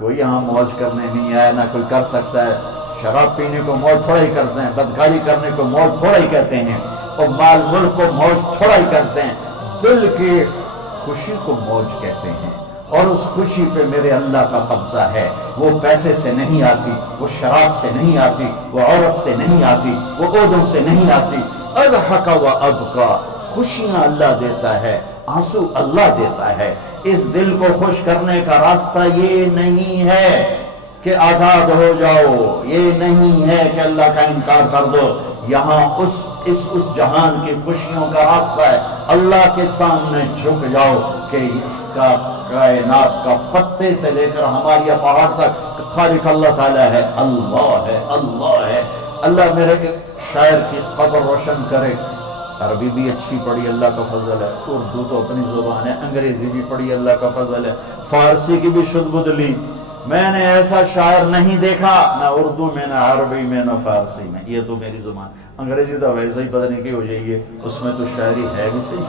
کوئی یہاں موج کرنے نہیں آیا، نہ کوئی کر سکتا ہے۔ شراب پینے کو موج تھوڑا ہی کرتے ہیں، بدکاری کرنے کو موج تھوڑا ہی کہتے ہیں، اور مال ملک کو موج تھوڑا ہی کرتے ہیں، دل کی خوشی کو موج کہتے ہیں۔ اور اس خوشی پہ میرے اللہ کا قبضہ ہے، وہ پیسے سے نہیں آتی، وہ شراب سے نہیں آتی، وہ عورت سے نہیں آتی، وہ عہدوں سے نہیں آتی۔ اضحک و ابکا، خوشیاں اللہ دیتا ہے، آنسو اللہ دیتا ہے۔ اس دل کو خوش کرنے کا راستہ یہ نہیں ہے کہ آزاد ہو جاؤ، یہ نہیں ہے کہ اللہ کا انکار کر دو۔ یہاں اس جہان کی خوشیوں کا راستہ ہے، اللہ کے سامنے جھک جاؤ کہ اس کا کائنات کا پتے سے لے کر ہمارے پہاڑ تک خالق اللہ تعالیٰ ہے، اللہ ہے، اللہ ہے۔ اللہ میرے شاعر کی قبر روشن کرے۔ عربی بھی اچھی پڑھی، اللہ کا فضل ہے، اردو تو اپنی زبان ہے، انگریزی بھی پڑھی، اللہ کا فضل ہے، فارسی کی بھی شد بدھ لی۔ میں نے ایسا شاعر نہیں دیکھا، نہ اردو میں، نہ عربی میں، نہ فارسی میں، یہ تو میری زبان۔ انگریزی تو ویسے ہی پتہ نہیں کی ہو جائیے، اس میں تو شاعری ہے بھی صحیح۔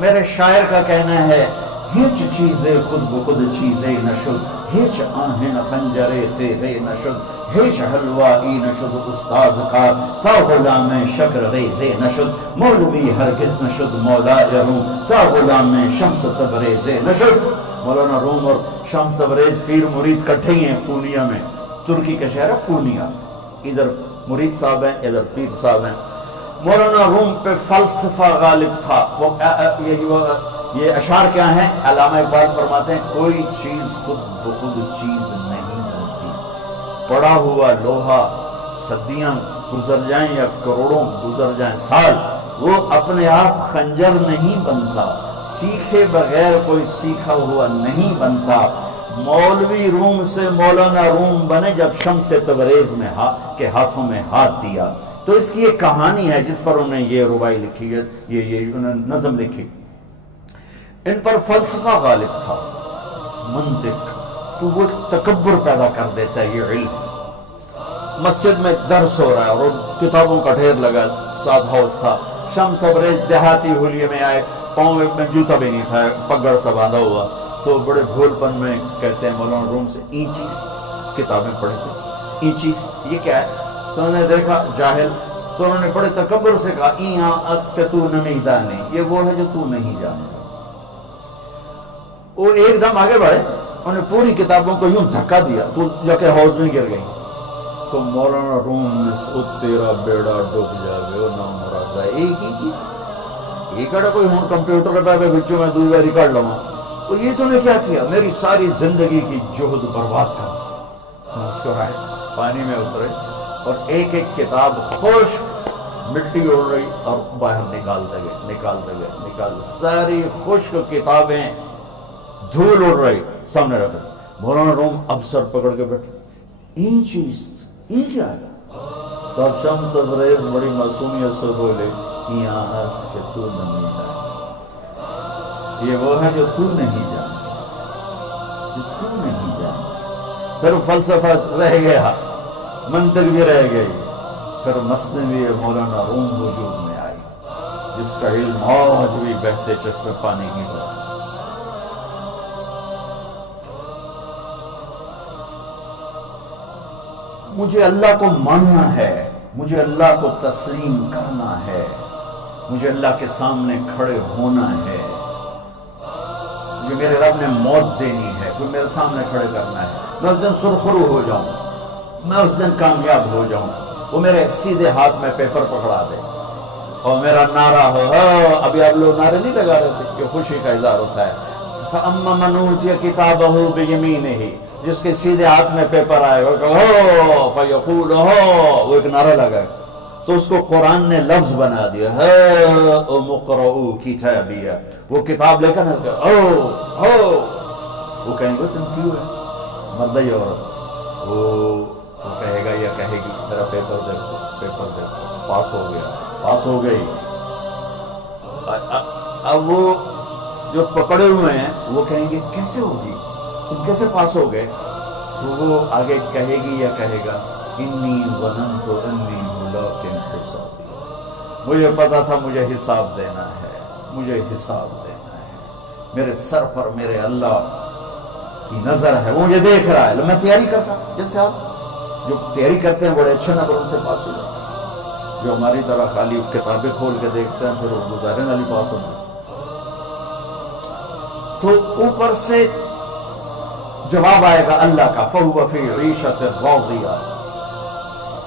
میرے شاعر کا کہنا ہے، ہیچ چیزیں خود بخود چیزیں نشد، ہیچ آہن خنجرے تیرے نشد، ہیچ حلوائی نشد استاذ کار، تا غلام شکر ریزے نشد، مولوی ہرگز نشد مولا روم، تا غلام شمس تبریز نشد۔ مولانا روم اور شمس تبریز پیر مرید کٹھے ہی ہیں پونیا میں، ترکی کا شہر ہے پونیا، ادھر مرید صاحب ہیں، ادھر پیر صاحب ہیں۔ مولانا روم پہ فلسفہ غالب تھا۔ یہ اشعار کیا ہیں؟ علامہ اقبال فرماتے ہیں، کوئی چیز خود بخود چیز نہیں بنتی، پڑا ہوا لوہا صدیاں گزر جائیں یا کروڑوں گزر جائیں سال، وہ اپنے آپ خنجر نہیں بنتا، سیکھے بغیر کوئی سیکھا ہوا نہیں بنتا۔ مولوی روم سے مولانا روم بنے جب شمس تبریز میں کے ہاتھوں میں ہاتھ دیا۔ تو اس کی ایک کہانی ہے جس پر انہوں نے یہ ربائی لکھی ہے، یہ انہوں نے نظم لکھی۔ ان پر فلسفہ غالب تھا، منطق، تو وہ تکبر پیدا کر دیتا ہے یہ علم۔ مسجد میں درس ہو رہا ہے اور کتابوں کا ڈھیر لگا، ساتھ ہاؤس تھا۔ شمس تبریز دیہاتی ہولیے میں آئے، پاؤں میں جوتا بھی نہیں تھا، پگڑ سا باندھا ہوا، تو بڑے بھول پن میں کہتے ہیں مولانا روم سے، اینچیست کتابیں پڑھی تھی، اینچیست یہ کیا ہے؟ تو انہوں نے دیکھا جاہل، تو انہوں نے بڑے تکبر سے کہا، ایہاں اس کہ تو نمی دانی، یہ وہ ہے جو تو نہیں جانتا۔ وہ ایک دم آگے بڑھے، انہوں نے پوری کتابوں کو یوں دھکا دیا، تو جا کے حوض میں گر گئی۔ تو مولانا روم نے تیرا بیڑا ڈوب جاوے او نام مراد ہے، ایک ہی کی یہ کڑا کوئی ہون کمپیوٹر کا پہ بچوں میں دوئی باری کر لوں، تو یہ تو نے کیا کیا؟ میری ساری زندگی کی جہد برباد کر دی۔ مسکرائے، پانی میں اترے، اور ایک ایک کتاب خشک مٹی اڑ رہی اور باہر نکالتے گئے، ساری خشک کتابیں دھول اڑ رہی سامنے رکھ رہی۔ مولانا روم اب سر پکڑ کے بیٹھے، این چیز یہ کیا ہے؟ تو اب شمس تبریز بڑی معصومیت سے بولے، یہاں ہست کہ تو نہیں جانتا، یہ وہ ہے جو تو نہیں جانتا، جو تو نہیں جانتا۔ پھر فلسفہ رہ گیا، منطق بھی رہ گئی، پھر مثنوی مولانا روم وجود میں آئی، جس کا علم آج بھی بہتے چشمے پانی کی طرح۔ مجھے اللہ کو ماننا ہے، مجھے اللہ کو تسلیم کرنا ہے، مجھے اللہ کے سامنے کھڑے ہونا ہے، مجھے میرے رب نے موت دینی ہے، کوئی میرے سامنے کھڑے کرنا ہے، میں اس دن سرخرو ہو جاؤں، میں اس دن کامیاب ہو جاؤں، وہ میرے سیدھے ہاتھ میں پیپر پکڑا دے اور میرا نعرہ ہو۔ ابھی آپ لوگ نعرے نہیں لگا رہے تھے، یہ خوشی کا اظہار ہوتا ہے۔ فَأَمَّا مَنْ أُوتِيَ كِتَابَهُ بِيَمِينِهِ، جس کے سیدھے ہاتھ میں پیپر آئے گا ہو فیقول ہو، وہ ایک نعرہ لگائے، تو اس کو قرآن نے لفظ بنا دیا، ہا مقرؤ کتابیہ، وہ کتاب لے کر وہ کہیں گے تم کیوں ہے مرد یا عورت؟ وہ کہے گا یا کہے گی میرا پیپر دیکھو، پیپر دیکھو، پاس ہو گیا، پاس ہو گئی۔ اب وہ جو پکڑے ہوئے ہیں وہ کہیں گے کیسے ہوگی، تم کیسے پاس ہو گئے؟ تو وہ آگے کہے گی یا کہے گا، انی ظننت انی ملاق حسابی، مجھے پتا تھا مجھے حساب دینا ہے، مجھے حساب دینا ہے، میرے سر پر میرے اللہ کی نظر ہے، وہ مجھے دیکھ رہا ہے. میں تیاری کرتا، جیسے آپ جو تیاری کرتے ہیں بڑے اچھے نمبروں سے پاس ہو جاتے ہیں. جو ہماری طرح خالی کتابیں کھول کے دیکھتے ہیں پھر وہ گزارے والی پاس ہوتے ہیں. تو اوپر سے جواب آئے گا اللہ کا، فَهُوَ فِي عِيشَةٍ رَاضِيَةٍ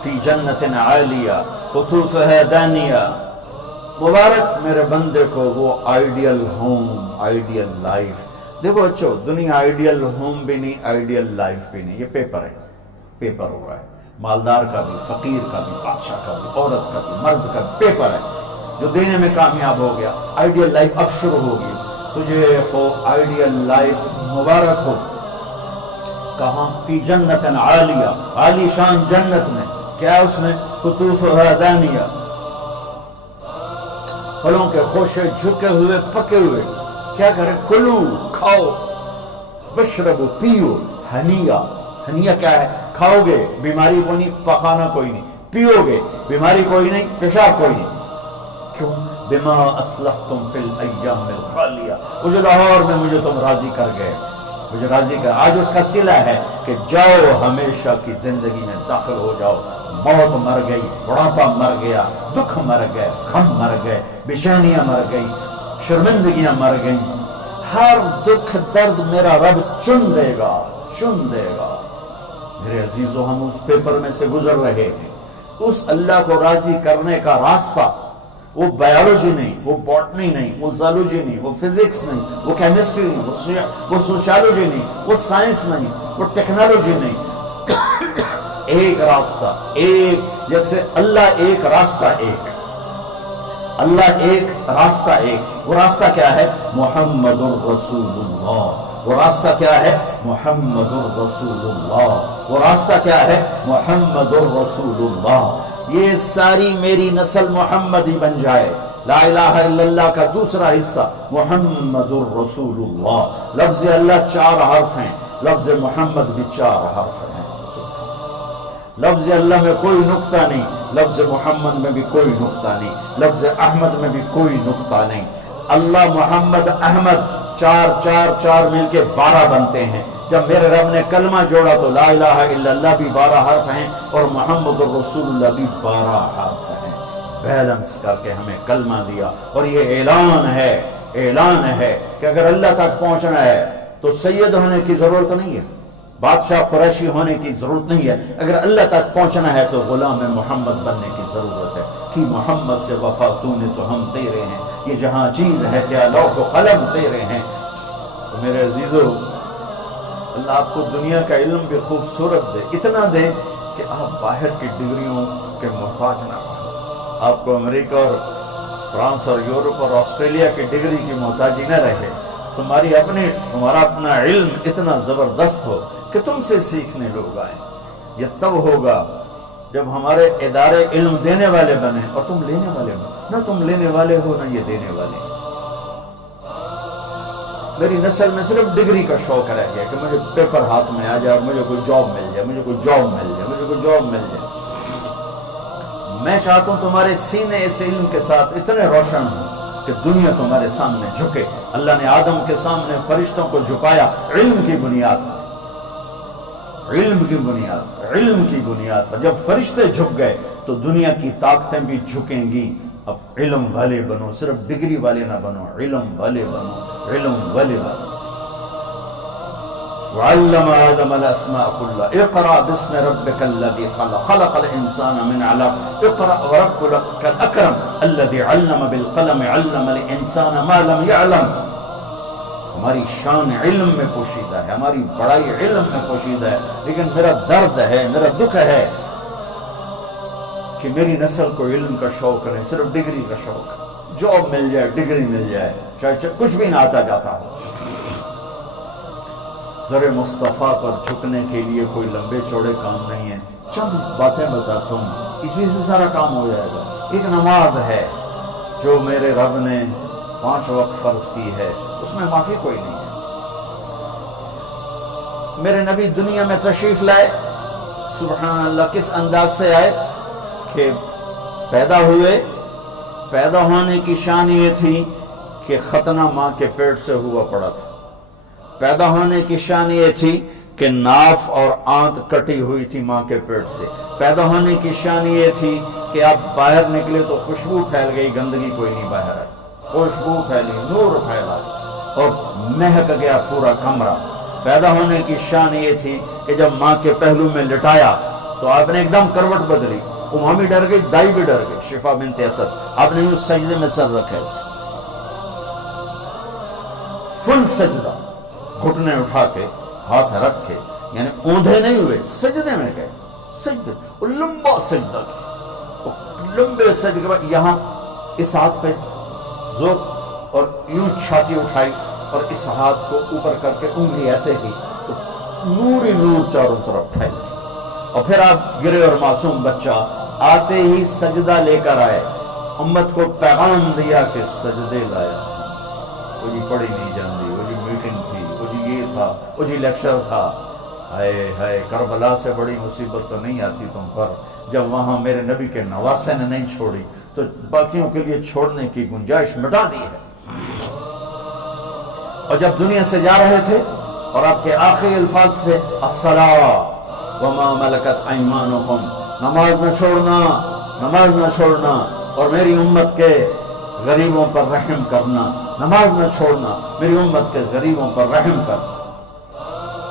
فِي جَنَّةٍ عَالِيَةٍ قُطُوفُهَا دَانِيَةٌ. مبارک میرے بندے کو وہ آئیڈیل ہوم، آئیڈیل لائف. دیکھو اچھو، دنیا آئیڈیل ہوم بھی نہیں، آئیڈیل لائف بھی نہیں. یہ پیپر ہے، پیپر ہو رہا ہے. مالدار کا بھی، فقیر کا بھی، بادشاہ کا بھی، عورت کا بھی، مرد کا بھی پیپر ہے. جو دینے میں کامیاب ہو گیا، آئیڈیل لائف اب شروع ہوگی. تجھے ہو آئیڈیل لائف مبارک ہو. کہاں؟ فی جنت عالیہ، عالی شان جنت میں. کیا اس میں؟ قطوفہا دانیہ، پھلوں کے خوشے جھکے ہوئے پکے ہوئے. کیا کریں؟ کلو، کھاؤ، وشربو، پیو. ہنیہ، ہنیہ کیا ہے؟ کھاؤ گے بیماری کوئی نہیں، پخانہ کوئی نہیں. پیو گے بیماری کوئی نہیں، پیشاب کوئی نہیں. کیوں؟ بما اسلفتم فی الایام الخالیہ. مجھے لاہور میں مجھے تم راضی کر گئے، مجھے راضی کر. آج اس کا صلہ ہے کہ جاؤ ہمیشہ کی زندگی میں داخل ہو جاؤ. موت مر گئی، بڑھاپا مر گیا، دکھ مر گئے، غم مر گئے، بےچینیاں مر گئی، شرمندگیاں مر گئیں. ہر دکھ درد میرا رب چن دے گا، چن دے گا. میرے عزیزو، ہم اس پیپر میں سے گزر رہے ہیں. اس اللہ کو راضی کرنے کا راستہ وہ بایولوجی نہیں، وہ باٹنی نہیں، وہ زالوجی نہیں، وہ فزکس نہیں، وہ کیمسٹری نہیں، وہ سوشیالوجی نہیں، وہ سائنس نہیں، وہ ٹیکنالوجی نہیں. ایک راستہ، ایک. جیسے اللہ ایک، راستہ ایک. اللہ ایک، راستہ ایک. وہ راستہ کیا ہے؟ محمد الرسول اللہ. وہ راستہ کیا ہے؟ محمد الرسول اللہ. وہ راستہ کیا ہے؟ محمد الرسول اللہ. یہ ساری میری نسل محمدی بن جائے. لا الہ الا اللہ کا دوسرا حصہ محمد الرسول اللہ. لفظ اللہ 4 حرف ہیں، لفظ محمد بھی 4 حرف ہیں. لفظ اللہ میں کوئی نقطہ نہیں، لفظ محمد میں بھی کوئی نقطہ نہیں، لفظ احمد میں بھی کوئی نقطہ نہیں. اللہ، محمد، احمد، 4 مل کے 12 بنتے ہیں. جب میرے رب نے کلمہ جوڑا تو لا الہ الا اللہ بھی 12 حرف ہیں اور محمد الرسول اللہ بھی 12 حرف ہیں. بیلنس کر کے ہمیں کلمہ دیا. اور یہ اعلان ہے، اعلان ہے کہ اگر اللہ تک پہنچنا ہے تو سید ہونے کی ضرورت نہیں ہے، بادشاہ قریشی ہونے کی ضرورت نہیں ہے. اگر اللہ تک پہنچنا ہے تو غلام محمد بننے کی ضرورت ہے. کہ محمد سے وفا تو نے تو ہم تیرے ہیں، یہ جہاں چیز ہے کیا لوح و قلم تیرے ہیں. تو میرے عزیزو، اللہ آپ کو دنیا کا علم بھی خوبصورت دے، اتنا دے کہ آپ باہر کی ڈگریوں کے محتاج نہ ہو. آپ کو امریکہ اور فرانس اور یورپ اور آسٹریلیا کی ڈگری کی محتاجی نہ رہے. تمہارا اپنا علم اتنا زبردست ہو کہ تم سے سیکھنے لوگ آئیں. یہ تب ہوگا جب ہمارے ادارے علم دینے والے بنے اور تم لینے والے بنے. نہ تم لینے والے ہو نہ یہ دینے والے. میری نسل میں صرف ڈگری کا شوق رہ گیا کہ مجھے پیپر ہاتھ میں آ جائے اور مجھے کوئی جاب مل جائے، مجھے کوئی جاب مل جائے، مجھے کوئی جاب مل جائے. میں چاہتا ہوں تمہارے سینے اس علم کے ساتھ اتنے روشن ہوں کہ دنیا تمہارے سامنے جھکے. اللہ نے آدم کے سامنے فرشتوں کو جھکایا علم کی بنیاد پر، علم کی بنیاد، علم کی بنیاد پر. جب فرشتے جھک گئے تو دنیا کی طاقتیں بھی جھکیں گی. اب علم والے بنو، صرف ڈگری والے نہ بنو، علم والے بنو، علم والے بنو. وعلم آدم الاسماء كلها اقرأ باسم ربك الذي خلق خلق الانسان من علق اقرأ وربك الاكرم الذي علم بالقلم علم الانسان ما لم يعلم. ہماری شان علم میں پوشیدہ ہے، ہماری بڑائی علم میں پوشیدہ ہے. لیکن میرا درد ہے، میرا دکھ ہے کہ میری نسل کو علم کا شوق نہیں، صرف ڈگری کا شوق. جاب مل جائے، ڈگری مل جائے، چاہے کچھ بھی نہ آتا جاتا ہو. در مصطفیٰ پر جھکنے کے لیے کوئی لمبے چوڑے کام نہیں ہیں. چند باتیں بتاتا ہوں، اسی سے سارا کام ہو جائے گا. ایک نماز ہے جو میرے رب نے 5 وقت فرض کی ہے، اس میں معافی کوئی نہیں ہے. میرے نبی دنیا میں تشریف لائے، سبحان اللہ، کس انداز سے آئے کہ پیدا ہوئے. پیدا ہونے کی شان یہ تھی کہ ختنہ ماں کے پیٹ سے ہوا پڑا تھا. پیدا ہونے کی شان یہ تھی کہ ناف اور آنت کٹی ہوئی تھی ماں کے پیٹ سے. پیدا ہونے کی شان یہ تھی کہ آپ باہر نکلے تو خوشبو پھیل گئی, گندگی کوئی نہیں باہر آئی, خوشبو پھیلی, نور پھیلا اور مہک گیا پورا کمرہ. پیدا ہونے کی شان یہ تھی کہ جب ماں کے پہلو میں لٹایا تو آپ نے ایک دم کروٹ بدلی. ماں بھی ڈر گئی, دائی بھی ڈر گئی, شفا بنت اسد. آپ نے اس سجدے میں سر رکھا ایسے فل سجدہ, گھٹنے اٹھا کے ہاتھ رکھے, یعنی اوندھے نہیں ہوئے, سجدے میں گئے. سجدے لمبا سجدہ کیا, لمبے سجدے کے بعد یہاں اس ہاتھ پہ زور اور یوں چھاتی اٹھائی اور اس ہاتھ کو اوپر کر کے انگلی ایسے ہی تو نور ہی نور چاروں طرف پھیل گئی. اور پھر آپ گرے اور معصوم بچہ آتے ہی سجدہ لے کر آئے, امت کو پیغام دیا کہ سجدے لایا. وہ جی پڑھی نہیں جاندی, وہ جی میٹنگ تھی, وہ جی یہ تھا, وہ جی لیکچر تھا. ہائے ہائے, کربلا سے بڑی مصیبت تو نہیں آتی تم پر جب وہاں میرے نبی کے نواسے نے نہیں چھوڑی تو باقیوں کے لیے چھوڑنے کی گنجائش مٹا دی ہے. اور جب دنیا سے جا رہے تھے اور آپ کے آخری الفاظ تھے الصلاۃ وما ملکت ایمانکم, نماز نہ چھوڑنا, نماز نہ چھوڑنا, اور میری امت کے غریبوں پر رحم کرنا, نماز نہ چھوڑنا, میری امت کے غریبوں پر رحم کرنا.